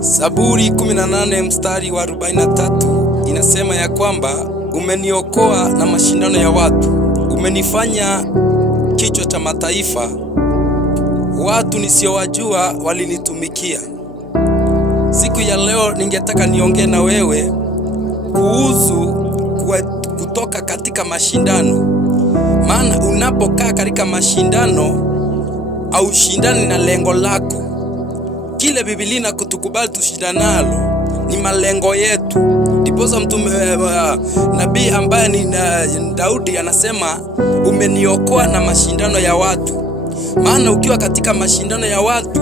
Zaburi 18 mstari wa 43 inasema ya kwamba umeniokoa na mashindano ya watu, umenifanya kichwa cha mataifa, watu nisiowajua walinitumikia. Siku ya leo ningetaka niongee na wewe kuhusu kutoka katika mashindano. Maana unapokaa katika mashindano au shindani na lengo lako. Kile Biblia na kutukubali tushindanalo ni malengo yetu. Ndiposa mtume nabii ambaye ni Daudi anasema umeniokoa na mashindano ya watu. Maana ukiwa katika mashindano ya watu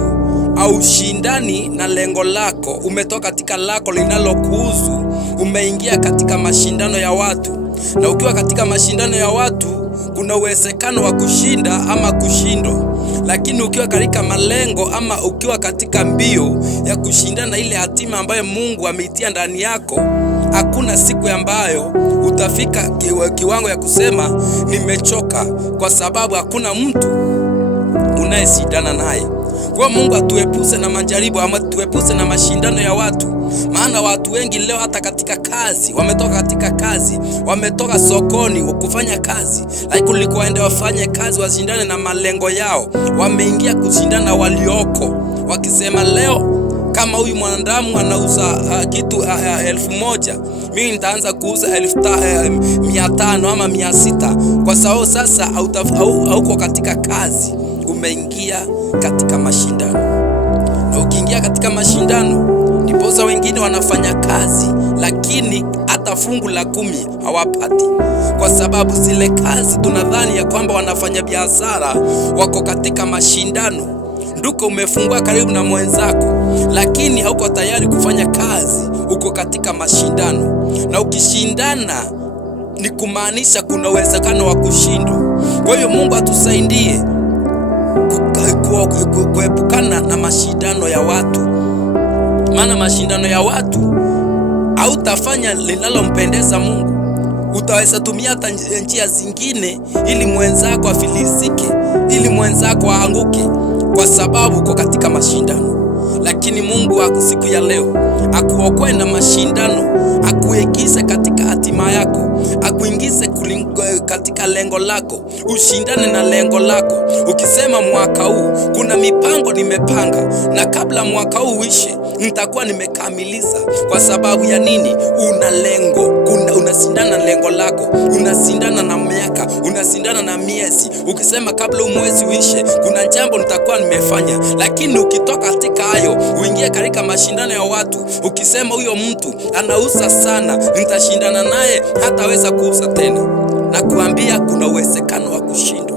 au shindani na lengo lako, umetoka katika lako linalokuhusu, umeingia katika mashindano ya watu. Na ukiwa katika mashindano ya watu, kuna uwezekano wa kushinda ama kushindwa. Lakini ukiwa katika malengo ama ukiwa katika mbio ya kushindana ile hatima ambayo Mungu ameitia ndani yako, hakuna siku ambayo utafika kiwango ya kusema nimechoka, kwa sababu hakuna mtu unayeshindana naye. Kwa Mungu atuepuse na majaribu ama tuepuse na mashindano ya watu. Maana watu wengi leo hata katika kazi, wametoka katika kazi, wametoka sokoni kufanya kazi, lakini kuliko waende wafanye kazi washindane na malengo yao, wameingia kushindana walioko, wakisema leo kama huyu mwanadamu anauza kitu 1000, mimi nitaanza kuuza 1500 ama 600, kwa sababu sasa hauko katika kazi, umeingia katika mashindano. Na ukiingia katika mashindano, ndiposa wengine wanafanya kazi lakini hata fungu la 10 hawapati, kwa sababu zile kazi tunadhani ya kwamba wanafanya biashara, wako katika mashindano. Nduko umefungua karibu na mwenzako, lakini hauko tayari kufanya kazi, uko katika mashindano. Na ukishindana ni kumaanisha kuna uwezekano wa kushindwa. Kwa hiyo Mungu atusaidie kuepukana na mashindano ya watu. Maana mashindano ya watu hautafanya linalompendeza Mungu. Utaweza tumia hata njia zingine ili mwenzako afilisike, ili mwenzako aanguke, kwa sababu uko katika mashindano. Lakini Mungu siku ya leo akuokoe na mashindano, akuingize katika hatima yako, akuingize katika lengo lako, ushindane na lengo lako. Ukisema mwaka huu kuna mipango nimepanga, na kabla mwaka huu uishe nitakuwa nimekamiliza. Kwa sababu ya nini? Una lengo, unashindana na lengo lako, unashindana na miaka, unashindana na miezi. Ukisema kabla mwezi uishe kuna jambo nitakuwa nimefanya, lakini ukitoka katika hayo uingie katika mashindano ya watu, ukisema huyo mtu anauza sana, nitashindana naye hataweza kuuza tena. Na kuambia kuna uwezekano wa kushindwa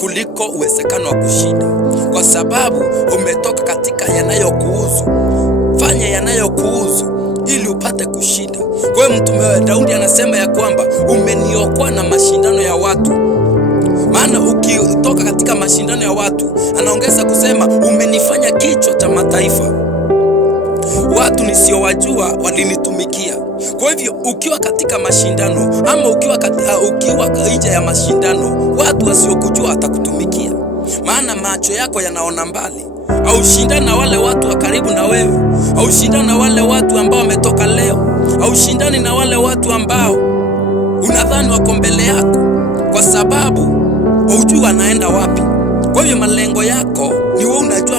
kuliko uwezekano wa kushinda, kwa sababu umetoka katika yanayokuhusu. Fanya yanayokuhusu ili upate kushinda. Kwa hiyo mtume Daudi anasema ya kwamba umeniokoa na mashindano ya watu. Maana ukitoka katika mashindano ya watu, anaongeza kusema umenifanya kichwa cha mataifa, watu nisiowajua walinitumikia. Kwa hivyo ukiwa katika mashindano ama ukiwa nje ya mashindano, watu wasiokujua watakutumikia. Maana macho yako yanaona mbali. Au shindana na wale watu wa karibu na wewe, au shindana na wale watu ambao wametoka leo, au shindani na wale watu ambao unadhani wako mbele yako, kwa sababu hujui anaenda wapi. Kwa hivyo malengo yako ni wewe unajua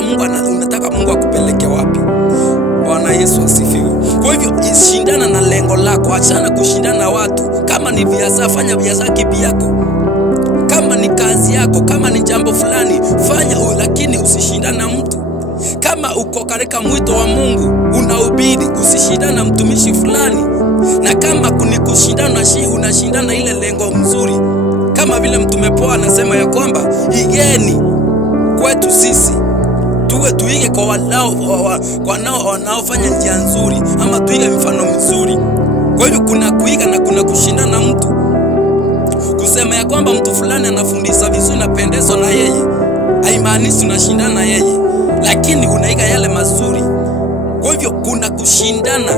unataka Mungu akupeleke wapi. Bwana Yesu asifiwe. Kwa hivyo shindana na lengo lako, achana kushindana na watu. Kama ni biashara, fanya biashara kivyako. Kama ni kazi yako, kama ni jambo fulani, fanya lakini usishindane na mtu. Kama uko katika mwito wa Mungu unahubiri, usishindane na mtumishi fulani. Na kama kunikushindana, unashindana ile lengo mzuri. Kama vile Mtume Paulo anasema ya kwamba igeni kwetu sisi, tuige kwa wanaofanya njia nzuri, ama tuige mifano mizuri. Kwa hivyo kuna kuiga na kuna kushindana na mtu. Kusema ya kwamba mtu fulani anafundisha vizuri na pendezo na yeye, haimaanishi unashindana na yeye, lakini unaiga yale mazuri. Kwa hivyo kuna kushindana.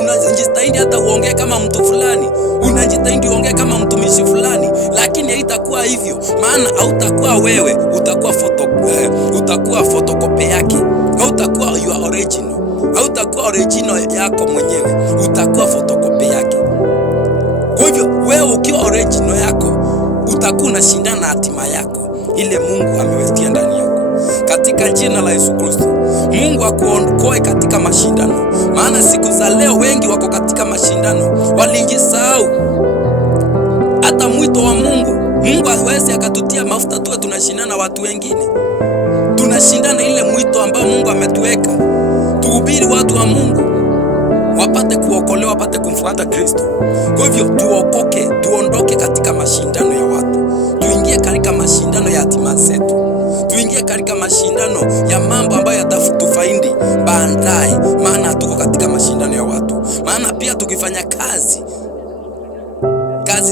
Unajitahidi hata uongee kama mtu fulani, unajitahidi uongee kama mtumishi fulani, lakini haitakuwa hivyo. Maana hautakuwa wewe, utakuwa photocopy yake, hautakuwa your origin. original yako mwenyewe, utakuwa photocopy yake. Kwa hivyo wewe ukiwa original yako, utakuwa unashindana na hatima yako ile Mungu amewekea ndani yako. Katika jina la Yesu Kristo, Mungu akuokoe katika mashindano. Maana siku za leo wengi wako katika mashindano, walijisahau hata mwito wa Mungu. Mungu hawezi akatutia mafuta tuwe tunashindana na watu wengine. Tunashindana ile mwito ambao Mungu ametuweka. Tuhubiri watu wa Mungu wapate kuokolewa, wapate kumfuata Kristo. Kwa hivyo tuokoke, tuondoke katika mashindano ya watu. Tuingie katika mashindano ya hatima zetu. Tuingie katika mashindano ya mambo ambayo yatatufaidi baadaye, maana tuko katika mashindano ya watu. Maana pia tukifanya kazi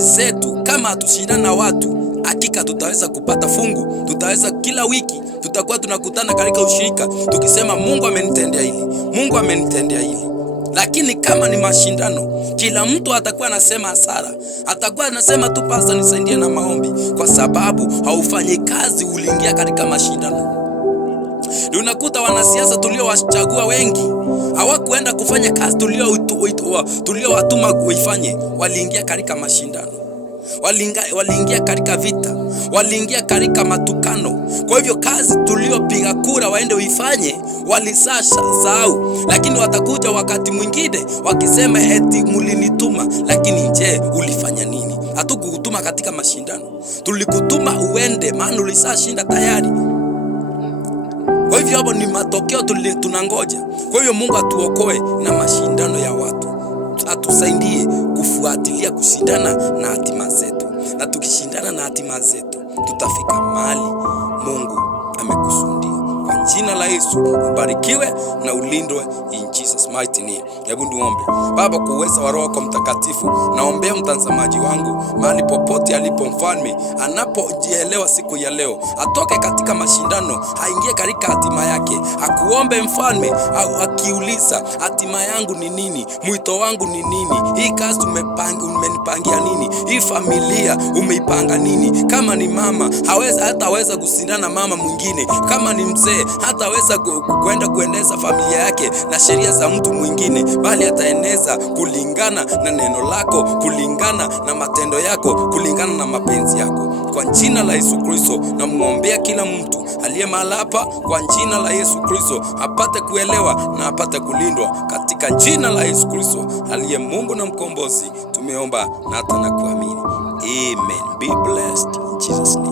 zetu kama hatushindana na watu, hakika tutaweza kupata fungu. Tutaweza kila wiki tutakuwa tunakutana katika ushirika tukisema Mungu amenitendea hili, Mungu amenitendea hili. Lakini kama ni mashindano, kila mtu atakuwa anasema hasara, atakuwa anasema tu pastor nisaidie na maombi, kwa sababu haufanyi kazi, uliingia katika mashindano. Unakuta wanasiasa tuliowachagua wengi hawakuenda kufanya kazi tuliowatuma kuifanye, waliingia katika mashindano. Waliingia katika vita, waliingia matukano. Kwa hivyo kazi tuliopiga kura waende uifanye walisahau. Lakini watakuja wakati mwingine wakisema eti mlinituma, lakini je, ulifanya nini? Hatukukutuma katika mashindano, tulikutuma uende, maana ulisashinda tayari. Kwa hivyo hapo ni matokeo tunangoja. Kwa hivyo Mungu atuokoe na mashindano ya watu, atusaidie kufuatilia kushindana na hatima zetu. Na tukishindana na hatima zetu, tutafika mahali Mungu amekusudia. Kwa jina la Yesu, ubarikiwe na ulindwe in Jesus mighty name. Hebu niombe. Baba, kwa uwezo wa Roho Mtakatifu, naombea mtazamaji wangu mahali popote alipo, Mfalme, anapojielewa siku ya leo, atoke katika mashindano, aingie katika hatima yake. Akuombe Mfalme, akiuliza hatima yangu ni nini? Mwito wangu ni nini? Hii kazi umenipangia nini? Hii familia umeipanga nini? Kama ni mama, hataweza kushindana mama mwingine. Kama ni mzee, hataweza kuendeza familia yake na sheria za mtu mwingine, bali ataeneza kulingana na neno lako, kulingana na matendo yako, kulingana na mapenzi yako. Kwa jina la Yesu Kristo, namuombea kila mtu aliye mahali hapa, kwa jina la Yesu Kristo, apate kuelewa na apate kulindwa katika jina la Yesu Kristo, aliye Mungu na mkombozi. Tumeomba na hata na kuamini. Amen. Be blessed in Jesus name.